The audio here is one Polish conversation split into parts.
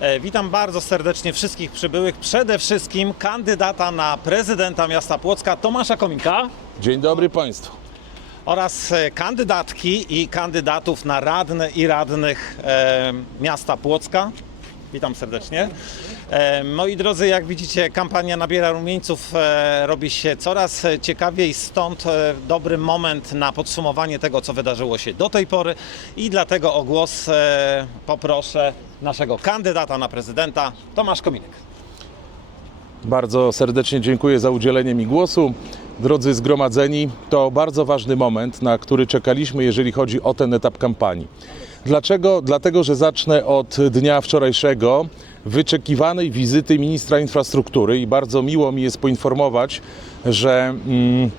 E, Witam bardzo serdecznie wszystkich przybyłych, przede wszystkim kandydata na prezydenta miasta Płocka Tomasza Kominka Dzień dobry Państwu. oraz e, kandydatki i kandydatów na radne i radnych e, miasta Płocka. Witam serdecznie. E, moi drodzy, jak widzicie, kampania nabiera rumieńców, e, robi się coraz ciekawiej, stąd e, dobry moment na podsumowanie tego, co wydarzyło się do tej pory i dlatego o głos poproszę naszego kandydata na prezydenta, Tomasz Kominek. Bardzo serdecznie dziękuję za udzielenie mi głosu. Drodzy zgromadzeni, to bardzo ważny moment, na który czekaliśmy, jeżeli chodzi o ten etap kampanii. Dlaczego? Dlatego, że zacznę od dnia wczorajszego wyczekiwanej wizyty ministra infrastruktury i bardzo miło mi jest poinformować, że mm,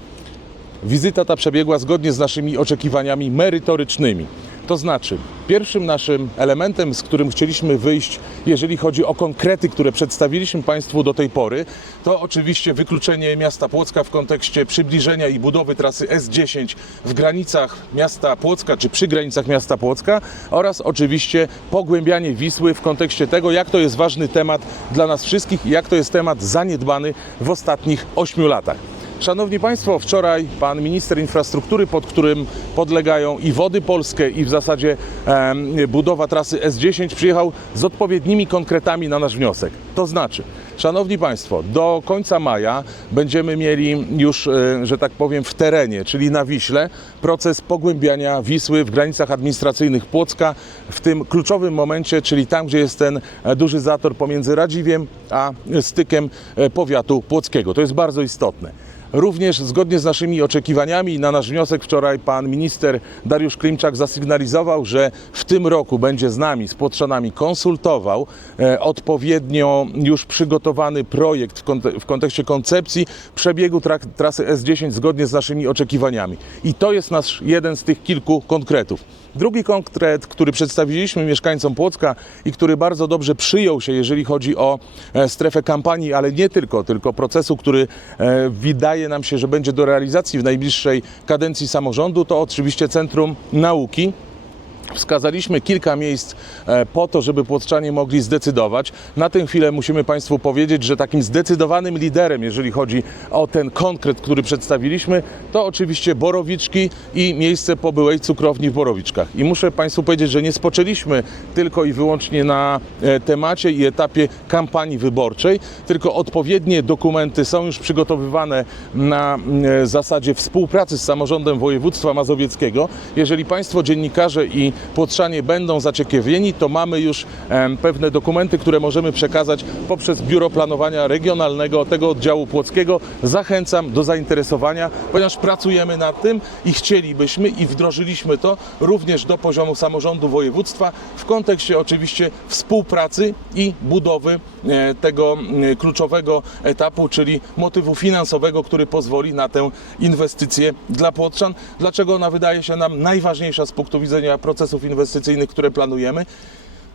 Wizyta ta przebiegła zgodnie z naszymi oczekiwaniami merytorycznymi. To znaczy, pierwszym naszym elementem, z którym chcieliśmy wyjść, jeżeli chodzi o konkrety, które przedstawiliśmy Państwu do tej pory, to oczywiście wykluczenie miasta Płocka w kontekście przybliżenia i budowy trasy S10 w granicach miasta Płocka, czy przy granicach miasta Płocka oraz oczywiście pogłębianie Wisły w kontekście tego, jak to jest ważny temat dla nas wszystkich i jak to jest temat zaniedbany w ostatnich ośmiu latach. Szanowni Państwo, wczoraj pan minister infrastruktury, pod którym podlegają i Wody Polskie, i w zasadzie em, budowa trasy S10, przyjechał z odpowiednimi konkretami na nasz wniosek. To znaczy, Szanowni Państwo, do końca maja będziemy mieli już, e, że tak powiem, w terenie, czyli na Wiśle, proces pogłębiania Wisły w granicach administracyjnych Płocka, w tym kluczowym momencie, czyli tam, gdzie jest ten e, duży zator pomiędzy Radziwiem a stykiem e, powiatu płockiego. To jest bardzo istotne. Również zgodnie z naszymi oczekiwaniami na nasz wniosek wczoraj pan minister Dariusz Klimczak zasygnalizował, że w tym roku będzie z nami, z Płotrzanami konsultował odpowiednio już przygotowany projekt w, w kontekście koncepcji przebiegu trasy S10 zgodnie z naszymi oczekiwaniami. I to jest nasz jeden z tych kilku konkretów. Drugi konkret, który przedstawiliśmy mieszkańcom Płocka i który bardzo dobrze przyjął się, jeżeli chodzi o e, strefę kampanii, ale nie tylko, tylko procesu, który e, wydaje nam się, że będzie do realizacji w najbliższej kadencji samorządu, to oczywiście Centrum Nauki. Wskazaliśmy kilka miejsc e, po to, żeby płotczanie mogli zdecydować. Na tę chwilę musimy Państwu powiedzieć, że takim zdecydowanym liderem, jeżeli chodzi o ten konkret, który przedstawiliśmy, to oczywiście Borowiczki i miejsce po byłej cukrowni w Borowiczkach. I muszę Państwu powiedzieć, że nie spoczęliśmy tylko i wyłącznie na e, temacie i etapie kampanii wyborczej, tylko odpowiednie dokumenty są już przygotowywane na e, zasadzie współpracy z samorządem województwa mazowieckiego. Jeżeli Państwo dziennikarze i Płotrzanie będą zaciekawieni, to mamy już pewne dokumenty, które możemy przekazać poprzez Biuro Planowania Regionalnego tego oddziału płockiego. Zachęcam do zainteresowania, ponieważ pracujemy nad tym i chcielibyśmy i wdrożyliśmy to również do poziomu samorządu województwa w kontekście oczywiście współpracy i budowy e, tego kluczowego etapu, czyli motywu finansowego, który pozwoli na tę inwestycję dla Płotrzan. Dlaczego ona wydaje się nam najważniejsza z punktu widzenia procesów inwestycyjnych, które planujemy?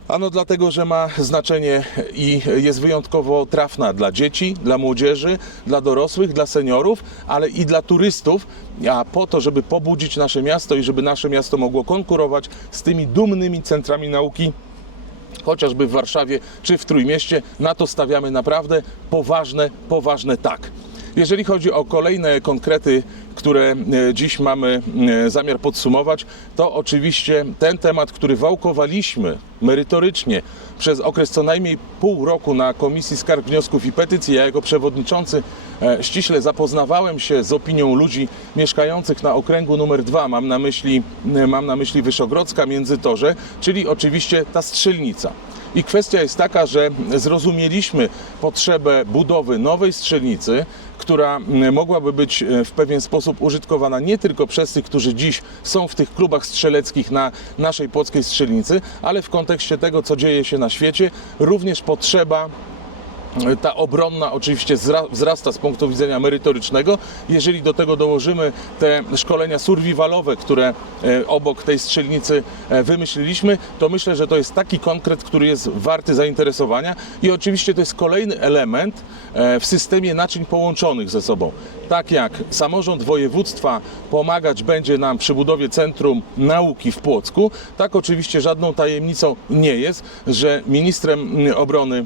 Ano dlatego, że ma znaczenie i jest wyjątkowo trafna dla dzieci, dla młodzieży, dla dorosłych, dla seniorów, ale i dla turystów, a po to, żeby pobudzić nasze miasto i żeby nasze miasto mogło konkurować z tymi dumnymi centrami nauki chociażby w Warszawie czy w Trójmieście, na to stawiamy naprawdę poważne, poważne tak. Jeżeli chodzi o kolejne konkrety, które e, dziś mamy e, zamiar podsumować, to oczywiście ten temat, który wałkowaliśmy merytorycznie przez okres co najmniej pół roku na Komisji Skarg, Wniosków i Petycji. Ja jako przewodniczący e, ściśle zapoznawałem się z opinią ludzi mieszkających na okręgu numer 2, mam na myśli, mam na myśli Wyszogrodzka, Międzytorze, czyli oczywiście ta strzelnica. I kwestia jest taka, że zrozumieliśmy potrzebę budowy nowej strzelnicy, która mm, mogłaby być e, w pewien sposób użytkowana nie tylko przez tych, którzy dziś są w tych klubach strzeleckich na naszej płockiej strzelnicy, ale w kontekście tego, co dzieje się na świecie, również potrzeba ta obronna oczywiście zra- wzrasta z punktu widzenia merytorycznego. Jeżeli do tego dołożymy te szkolenia survivalowe, które e, obok tej strzelnicy e, wymyśliliśmy, to myślę, że to jest taki konkret, który jest warty zainteresowania i oczywiście to jest kolejny element e, w systemie naczyń połączonych ze sobą. Tak jak samorząd województwa pomagać będzie nam przy budowie Centrum Nauki w Płocku, tak oczywiście żadną tajemnicą nie jest, że ministrem obrony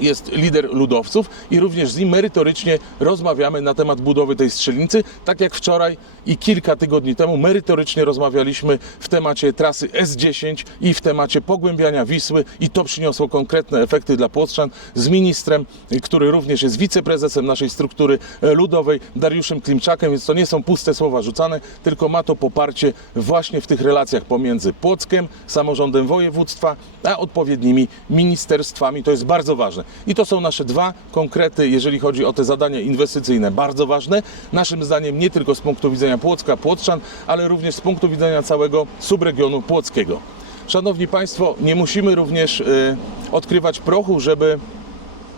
jest lider ludowców i również z nim merytorycznie rozmawiamy na temat budowy tej strzelnicy, tak jak wczoraj i kilka tygodni temu merytorycznie rozmawialiśmy w temacie trasy S10 i w temacie pogłębiania Wisły i to przyniosło konkretne efekty dla Płotrzan z ministrem, który również jest wiceprezesem naszej struktury e, ludowej, Dariuszem Klimczakiem, więc to nie są puste słowa rzucane, tylko ma to poparcie właśnie w tych relacjach pomiędzy Płockiem, samorządem województwa, a odpowiednimi ministerstwami. To jest bardzo ważne. I to są nasze dwa konkrety, jeżeli chodzi o te zadania inwestycyjne, bardzo ważne. Naszym zdaniem nie tylko z punktu widzenia Płocka, Płotrzan, ale również z punktu widzenia całego subregionu płockiego. Szanowni Państwo, nie musimy również y, odkrywać prochu, żeby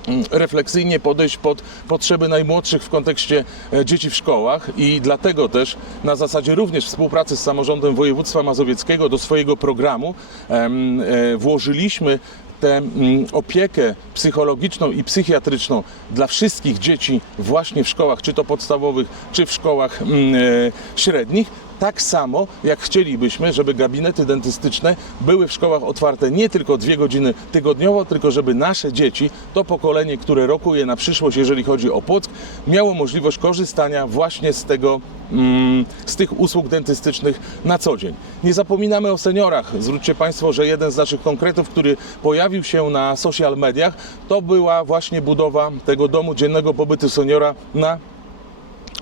mm, refleksyjnie podejść pod potrzeby najmłodszych w kontekście e, dzieci w szkołach i dlatego też na zasadzie również współpracy z samorządem województwa mazowieckiego do swojego programu e, włożyliśmy tę mm, opiekę psychologiczną i psychiatryczną dla wszystkich dzieci właśnie w szkołach, czy to podstawowych, czy w szkołach mm, e, średnich, tak samo jak chcielibyśmy, żeby gabinety dentystyczne były w szkołach otwarte nie tylko dwie godziny tygodniowo, tylko żeby nasze dzieci, to pokolenie, które rokuje na przyszłość, jeżeli chodzi o Płock, miało możliwość korzystania właśnie z tego, mm, z tych usług dentystycznych na co dzień. Nie zapominamy o seniorach. Zwróćcie Państwo, że jeden z naszych konkretów, który pojawił się na social mediach, to była właśnie budowa tego domu dziennego pobytu seniora na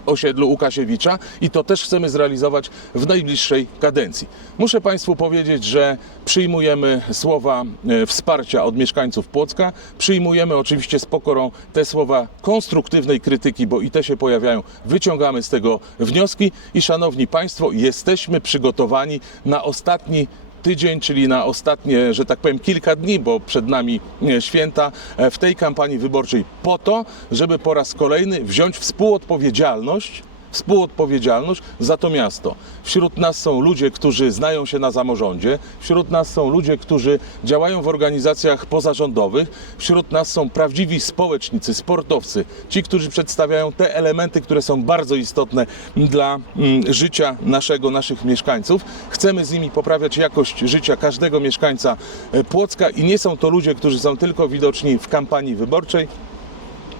osiedlu Łukasiewicza i to też chcemy zrealizować w najbliższej kadencji. Muszę Państwu powiedzieć, że przyjmujemy słowa e, wsparcia od mieszkańców Płocka, przyjmujemy oczywiście z pokorą te słowa konstruktywnej krytyki, bo i te się pojawiają, wyciągamy z tego wnioski i Szanowni Państwo, jesteśmy przygotowani na ostatni tydzień, czyli na ostatnie, że tak powiem, kilka dni, bo przed nami e, święta e, w tej kampanii wyborczej po to, żeby po raz kolejny wziąć współodpowiedzialność współodpowiedzialność za to miasto. Wśród nas są ludzie, którzy znają się na samorządzie, wśród nas są ludzie, którzy działają w organizacjach pozarządowych, wśród nas są prawdziwi społecznicy, sportowcy, ci, którzy przedstawiają te elementy, które są bardzo istotne dla mm, życia naszego, naszych mieszkańców. Chcemy z nimi poprawiać jakość życia każdego mieszkańca e, Płocka i nie są to ludzie, którzy są tylko widoczni w kampanii wyborczej,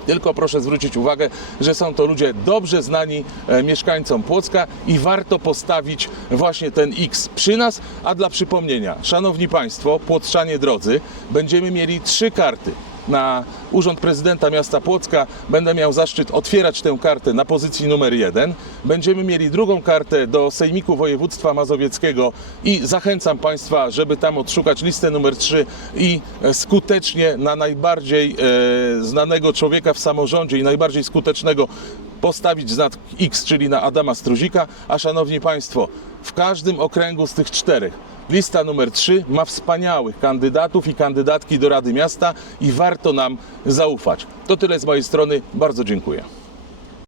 tylko proszę zwrócić uwagę, że są to ludzie dobrze znani e, mieszkańcom Płocka i warto postawić właśnie ten X przy nas. A dla przypomnienia, szanowni państwo, płotrzanie drodzy, będziemy mieli trzy karty. Na Urząd Prezydenta Miasta Płocka będę miał zaszczyt otwierać tę kartę na pozycji numer jeden. Będziemy mieli drugą kartę do Sejmiku Województwa Mazowieckiego i zachęcam Państwa, żeby tam odszukać listę numer 3 i e, skutecznie na najbardziej e, znanego człowieka w samorządzie i najbardziej skutecznego postawić znak X, czyli na Adama Struzika. A Szanowni Państwo, w każdym okręgu z tych czterech Lista numer 3 ma wspaniałych kandydatów i kandydatki do Rady Miasta i warto nam zaufać. To tyle z mojej strony. Bardzo dziękuję.